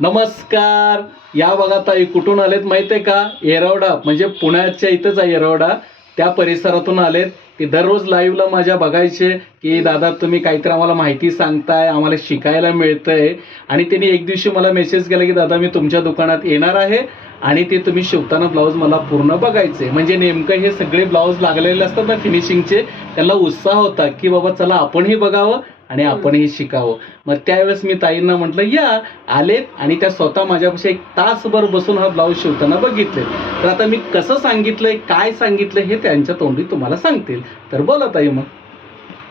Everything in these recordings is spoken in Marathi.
नमस्कार. या बघा ताई कुठून आलेत माहिती आहे का? येरवडा म्हणजे पुण्याच्या इथंच आहे येरवडा. त्या परिसरातून आलेत. ते दररोज लाईव्हला माझ्या बघायचे की दादा तुम्ही काहीतरी आम्हाला माहिती सांगताय, आम्हाला शिकायला मिळतंय. आणि त्यांनी एक दिवशी मला मेसेज केला की दादा मी तुमच्या दुकानात येणार आहे आणि ते तुम्ही शिवताना ब्लाऊज मला पूर्ण बघायचे. म्हणजे नेमकं हे सगळे ब्लाऊज लागलेले असतात ना फिनिशिंगचे, त्यांना उत्साह होता की बाबा चला आपणही बघावं आणि आपणही शिकावं. मग त्यावेळेस मी ताईंना म्हटलं या. आलेत आणि त्या स्वतः माझ्यापाशी एक तासभर बसून हा ब्लाऊज शिवताना बघितले. तर आता मी कसं सांगितलंय, काय सांगितलंय हे त्यांच्या तोंडी तुम्हाला सांगतील. तर बोला ताई मग.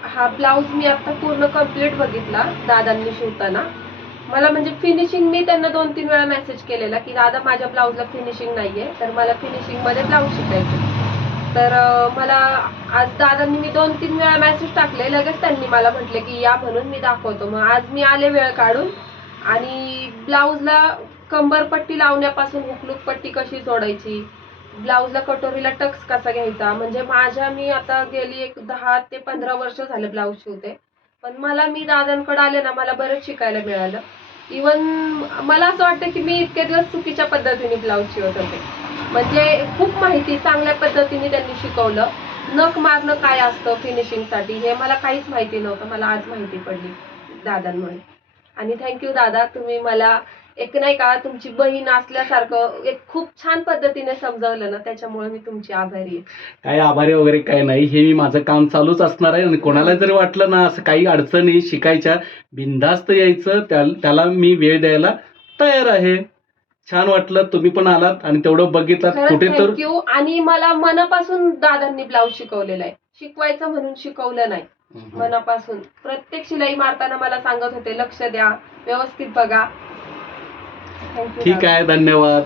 हा ब्लाऊज मी आता पूर्ण कंप्लीट बघितला दादांनी शिवताना. मला म्हणजे फिनिशिंग मी त्यांना 2-3 वेळा मेसेज केलेला की दादा माझ्या ब्लाऊजला फिनिशिंग नाहीये, तर मला फिनिशिंग मध्ये ब्लाऊज शिकायचं. तर मला आज दादांनी मी 2-3 वेळा मेसेज टाकले, लगेच त्यांनी मला म्हटले की या म्हणून मी दाखवतो. मग आज मी आले वेळ काढून आणि ब्लाऊजला कंबरपट्टी लावण्यापासून हुकलूक पट्टी कशी जोडायची, ब्लाऊजला कटोरीला टक्स कसा घ्यायचा, म्हणजे मी आता गेली एक 10 ते 15 वर्ष झाले ब्लाऊज शिवते. पण मी दादांकडे आले ना, मला बरंच शिकायला मिळालं. इवन मला असं वाटतं की मी इतके दिवस चुकीच्या पद्धतीने ब्लाऊज शिवत होते. म्हणजे खूप माहिती चांगल्या पद्धतीने त्यांनी शिकवलं. नख मारणं काय असतं फिनिशिंगसाठी हे मला काहीच माहिती नव्हतं. मला आज माहिती पडली दादांमुळे. आणि थँक्यू दादा, तुम्ही मला एक नाही का तुमची बहीण असल्यासारखं एक खूप छान पद्धतीने समजावलं ना, त्याच्यामुळे मी तुमची आभारी आहे. काय आभारी वगैरे काय नाही. हे मी माझं काम चालूच असणार आहे आणि कोणाला जर वाटलं ना असं काही अडचणी शिकायच्या, बिनधास्त यायचं. त्याला मी वेळ द्यायला तयार आहे. छान वाटलं तुम्ही पण आलात आणि तेवढं बघितलात खरंच कुठे तर. थँक्यू. आणि मला मनापासून दादांनी ब्लाऊज शिकवलेला आहे. शिकवायचं म्हणून शिकवलं नाही, मनापासून. प्रत्येक शिलाई मारताना मला सांगत होते लक्ष द्या, व्यवस्थित बघा. थँक्यू. ठीक आहे, धन्यवाद.